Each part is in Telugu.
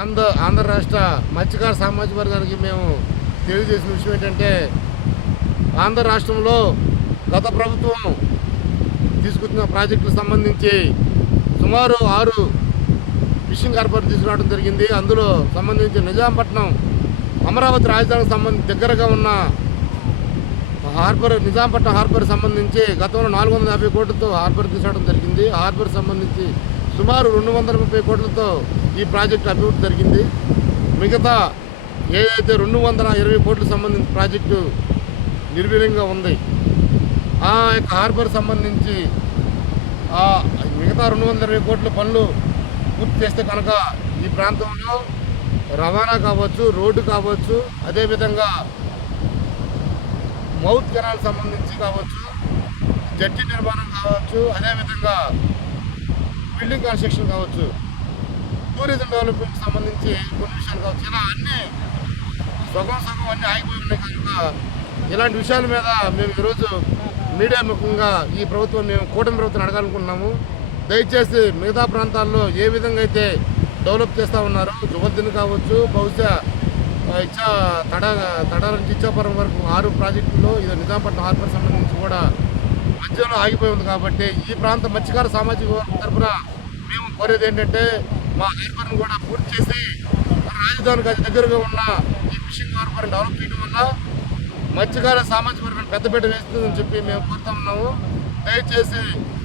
ఆంధ్ర రాష్ట్ర మత్స్యకార సామాజిక వర్గానికి మేము తెలియజేసిన విషయం ఏంటంటే, ఆంధ్ర రాష్ట్రంలో గత ప్రభుత్వం తీసుకొచ్చిన ప్రాజెక్టులకు సంబంధించి సుమారు 6 ఫిషింగ్ హార్బర్ తీసుకురావడం జరిగింది. అందులో సంబంధించి నిజాంపట్నం అమరావతి రాజధానికి సంబంధించి దగ్గరగా ఉన్న హార్బర్, నిజాంపట్నం హార్బర్ సంబంధించి గతంలో 450 కోట్లతో హార్బర్ తీసుకురావడం జరిగింది. హార్బర్ సంబంధించి సుమారు 230 కోట్లతో ఈ ప్రాజెక్టు అభివృద్ధి జరిగింది. మిగతా ఏదైతే 220 కోట్లకు సంబంధించిన ప్రాజెక్టు నిర్వీర్యంగా ఉంది. ఆ యొక్క హార్బర్ సంబంధించి మిగతా 220 కోట్ల పనులు పూర్తి చేస్తే కనుక ఈ ప్రాంతంలో రవాణా కావచ్చు, రోడ్డు కావచ్చు, అదేవిధంగా మౌత్ కెనాల్ సంబంధించి కావచ్చు, జట్టి నిర్మాణం కావచ్చు, అదేవిధంగా బిల్డింగ్ కన్స్ట్రక్షన్ కావచ్చు, టూరిజం డెవలప్మెంట్ సంబంధించి కొన్ని విషయాలు కావచ్చు, ఇలా అన్నీ సగం అన్నీ ఆగిపోయి ఉన్నాయి. కనుక ఇలాంటి విషయాల మీద మేము ఈరోజు మీడియా ముఖంగా ఈ ప్రభుత్వం, మేము కూటమి ప్రభుత్వం అడగాలనుకుంటున్నాము. దయచేసి మిగతా ప్రాంతాల్లో ఏ విధంగా అయితే డెవలప్ చేస్తూ ఉన్నారు, జువద్దిని కావచ్చు, బహుశా తడ నుంచి ఇచ్చాపురం వరకు 6 ప్రాజెక్టుల్లో ఇది నిజాంపట్నం హార్బర్ సంబంధించి కూడా మధ్యలో ఆగిపోయి ఉంది. కాబట్టి ఈ ప్రాంత మత్స్యకార సామాజిక వర్గం తరఫున మేము కోరేది ఏంటంటే, మా హార్బర్ను కూడా పూర్తి చేసి రాజధానికి అతి దగ్గరగా ఉన్న ఈ ఫిషింగ్ హార్బర్ని డెవలప్ చేయడం వల్ల మత్స్యకార సామాజిక వర్గాన్ని పెద్దపీట వేస్తుందని చెప్పి మేము కోరుతా ఉన్నాము. దయచేసి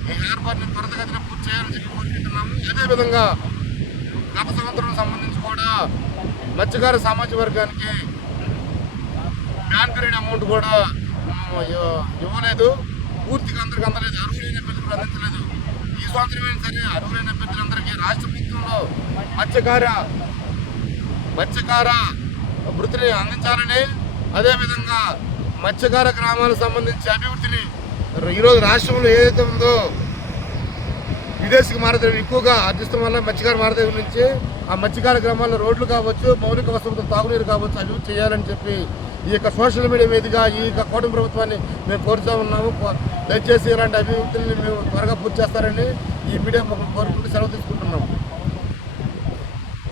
ఈ హార్బర్ని త్వరితగతిన పూర్తి చేయాలని చెప్పి కోరుకుంటున్నాము. అదేవిధంగా గత సంవత్సరం సంబంధించి కూడా మత్స్యకార సామాజిక వర్గానికి బ్యాన్ పీరియడ్ అమౌంట్ కూడా ఇవ్వలేదు, పూర్తిగా అందరికీ అందలేదు, అర్హులైన అభ్యర్థులకు అందించలేదు. ఈ సంవత్సరమైనా సరే అర్హులైన అభ్యర్థులందరికీ రాష్ట్ర ప్రభుత్వంలో మత్స్యకార వృత్తిని అందించాలని, అదేవిధంగా మత్స్యకార గ్రామాలకు సంబంధించి అభివృద్ధిని ఈరోజు రాష్ట్రంలో ఏదైతే ఉందో విదేశీ మారదేవి ఎక్కువగా ఆర్జిస్తాం వల్ల మత్స్యకార మారదేవి నుంచి ఆ మత్స్యకార గ్రామాల్లో రోడ్లు కావచ్చు, మౌలిక వసతులు, తాగునీరు కావచ్చు అభివృద్ధి చేయాలని చెప్పి ఈ యొక్క సోషల్ మీడియా మీదుగా ఈ యొక్క కూటమి ప్రభుత్వాన్ని మేము కోరుతూ ఉన్నాము. దయచేసి ఇలాంటి అభివృద్ధిని మేము త్వరగా పూర్తి చేస్తారని ఈ మీడియా కోరుకుంటూ సెలవు తీసుకుంటున్నాము.